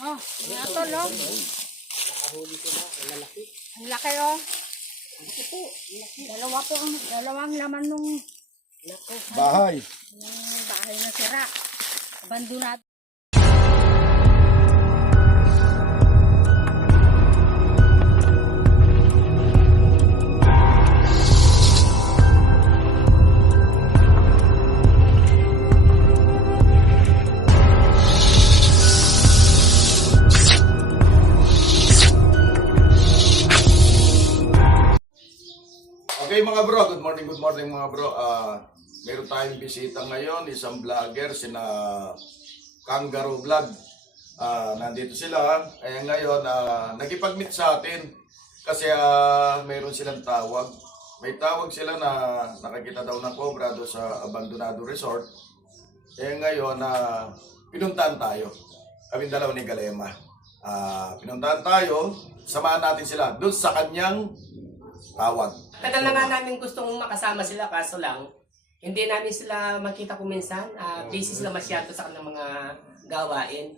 Oh, ito lo. Nakahuli sila, lalaki. Ang laki oh. Laki po, laki. Dalawang laman nung Bahay. bahay na sira. Abandonado. Okay mga bro, good morning mga bro. Meron tayong bisita ngayon, isang vlogger, sina Kangaroo Vlog. Nandito sila. Ngayon, nagipag-meet sa atin kasi meron silang tawag. May tawag sila na nakakita daw ng cobra doon sa Abandonado Resort. Ngayon, pinuntahan tayo. Kaming dalawa ni Galema. Pinuntahan tayo, samahan natin sila doon sa kanyang tawag. Tagal na nga namin gustong makasama sila, kaso lang, hindi namin sila makita kuminsan. Busy sila masyado sa kanilang mga gawain.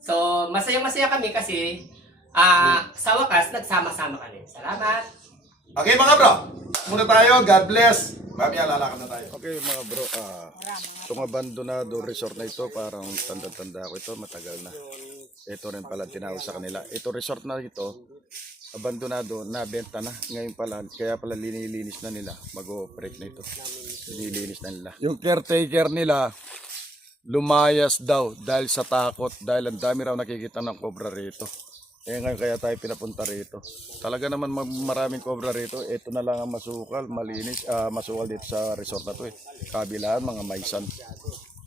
So, masaya-masaya kami kasi sa wakas, nagsama-sama kami. Salamat! Okay mga bro, muna tayo. God bless. Mamaya lalakad na tayo. Okay mga bro, itong Abandonado Resort na ito, parang tanda-tanda ko ito, matagal na. Ito rin pala tinawag sa kanila. Ito resort na ito, abandonado, nabenta na. Ngayon pala, kaya pala linilinis na nila. Mag-o-operate na ito. Linilinis na nila. Yung caretaker nila, lumayas daw dahil sa takot. Dahil ang dami raw nakikita ng cobra rito. Ngayon kaya tayo pinapunta rito. Talaga naman maraming cobra rito. Ito na lang ang masukal, malinis. Masukal dito sa resort na to eh. Kabilaan, mga maisan.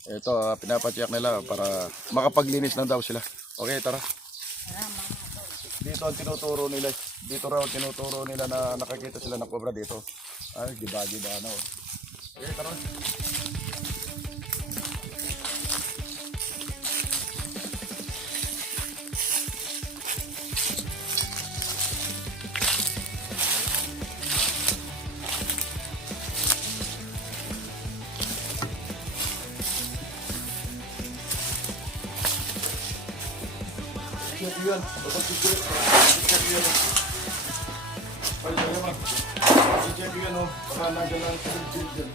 Ito, pinapacheck nila para makapaglinis na daw sila. Okay, tara. Dito ang tinuturo nila. Dito raw tinuturo nila na nakakita sila ng cobra dito. Ay, giba-giba na. Okay, tara. Check yun. Dapat check yun. Pwede naman. Check yun o. Baka nagalang check yun.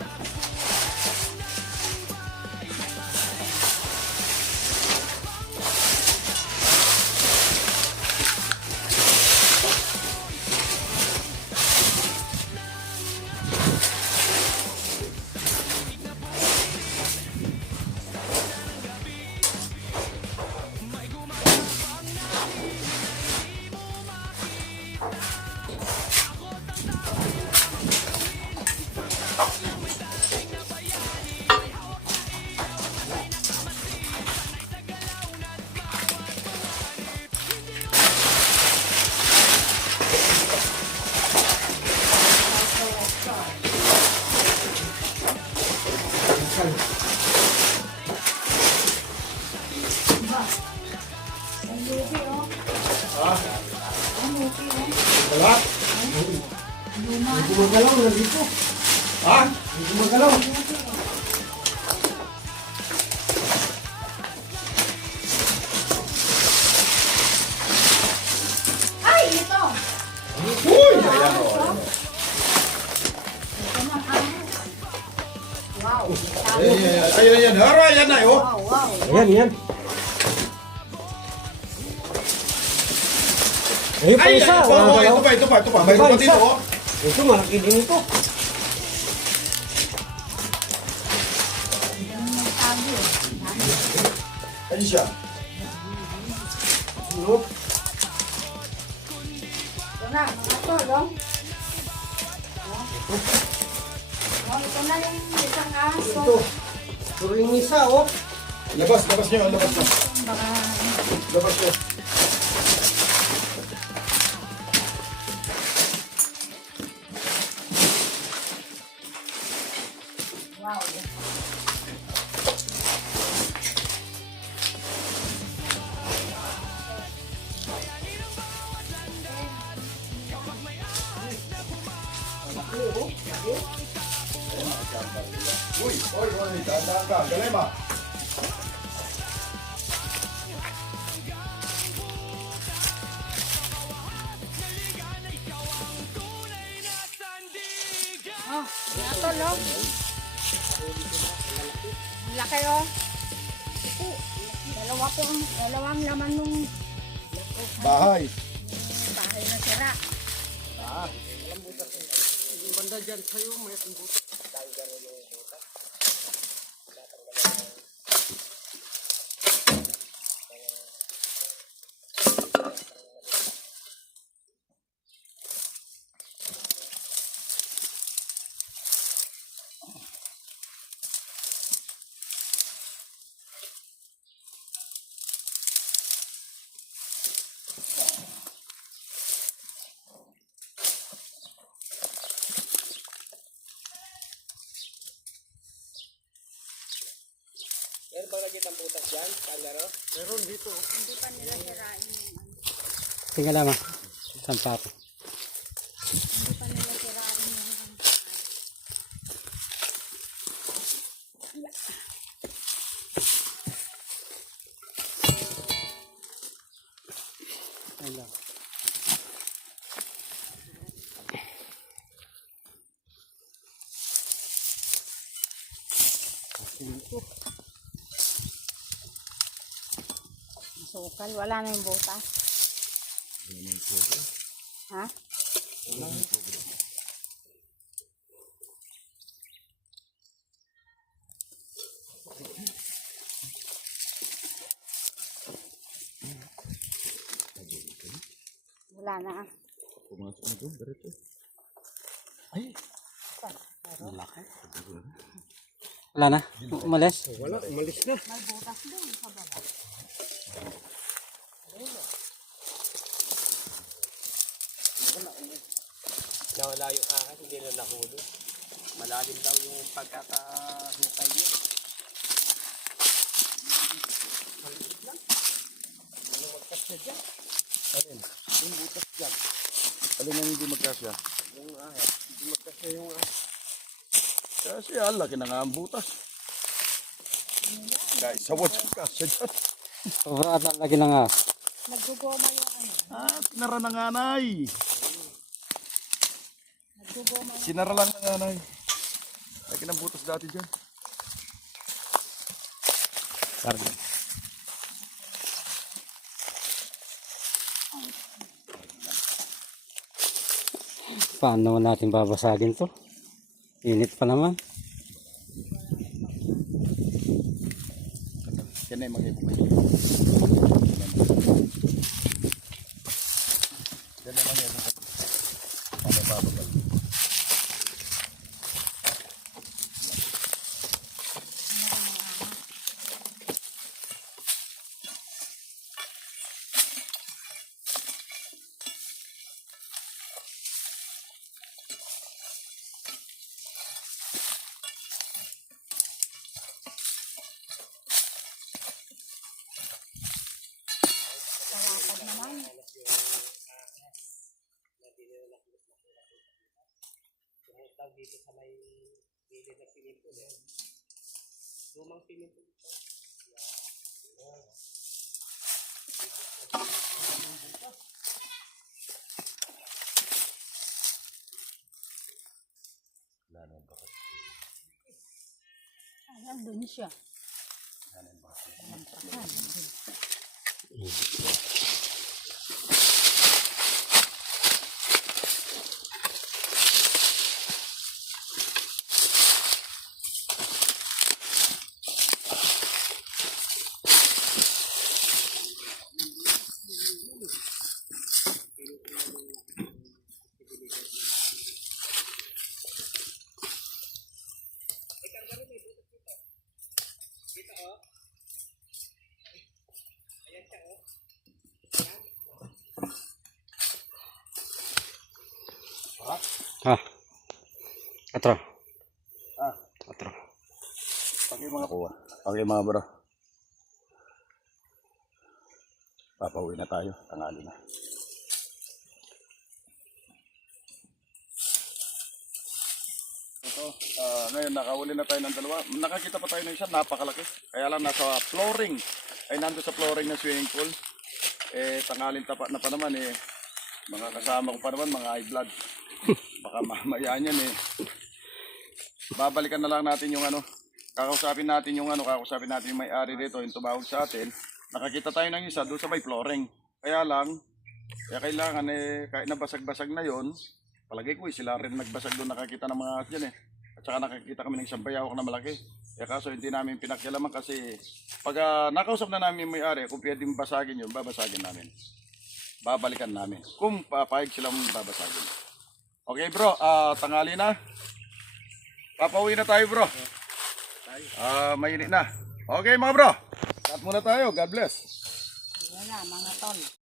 Wala? Hindi gumagalaw na dito. Ha? Hindi gumagalaw. Ay, ito. Uy! Ayan o. Wow. Ayan. Hara, ayan na o. Wow. Ayan. Eh, pa Ay, isa. ito pa. Mayroon pa dito o. Ito, malaki din ito. Ayun siya. Ano? Ito na, mga tolong. Ito na yung isang aso. Ito. Ito rin isa, oh. Labas nyo. Baka Labas nyo. wow. Uy, dahan-dahan ka. Galema. Oh, natol oh. Ang laki oh. Dalawang laman nung Bahay. bahay na sira. Banda dyan sa'yo, may butas. Meron bang nakita ang butas dyan? Kalaro? Meron dito. Hindi pa nila sirain yung Tingnan lang, saan pa ako. hindi pa nila sirain yung Ayun lang. sukal. Wala na yung butas. Ha? Wala na. Pumasok na doon, diretso. Wala na? Umalis? Wala, umalis na. May butas doon sa baba. Nawala yung ahas, hindi na nahulog. Malalim daw yung pagkakahukay niya. Alin? Yung butas dyan. Alin ang hindi magkasya? Yung ahas, hindi magkasya yung ahas. Kasi laki na nga ang butas. Guys, sa walang kasya dyan. Sobrang lagi na nga. Naggugoma yung ano. Sinara na nga, Nay. Naggugoma yung Sinara lang na nga, Nay. Laki ng butas dati dyan. Sardi. Paano natin babasagin to? Init pa naman. Yan na yung mag-ibig. Yan na mag-ibig. Ano bababal? kalapag naman. Tumutag dito sa may gilid na siminto. Lumang siminto dito. Ayan, doon siya. Ah. Atro. Ah, Atro. okay mga kuha. Okay mga bro. Papauwi na tayo. Tangali na. Ito, ngayon nakahuli na tayo ng dalawa. Nakakita pa tayo ng isa, napakalaki. Kaya lang nasa flooring. Ay nando sa flooring ng swimming pool. Tangalin tapat na pa naman mga kasama ko pa naman, mga high blood. Baka mamaya niyan babalikan na lang natin yung ano, kakausapin natin yung may-ari dito, yung tumawag sa atin. Nakakita tayo ng isa doon sa may flooring. Kaya kailangan kahit nabasag-basag na yon, palagay ko sila rin nagbasag doon, nakakita ng mga dyan At saka nakakita kami ng isang bayawak na malaki. Kaso hindi namin pinakialaman kasi pag nakausap na namin yung may-ari, kung pwedeng basagin yun, babasagin namin. Babalikan namin. Kung papayag silang babasagin. Okay bro, tanghali na. Papauwi na tayo bro. Mainit na. Okay mga bro, cut muna tayo. God bless. Wala, mga tol.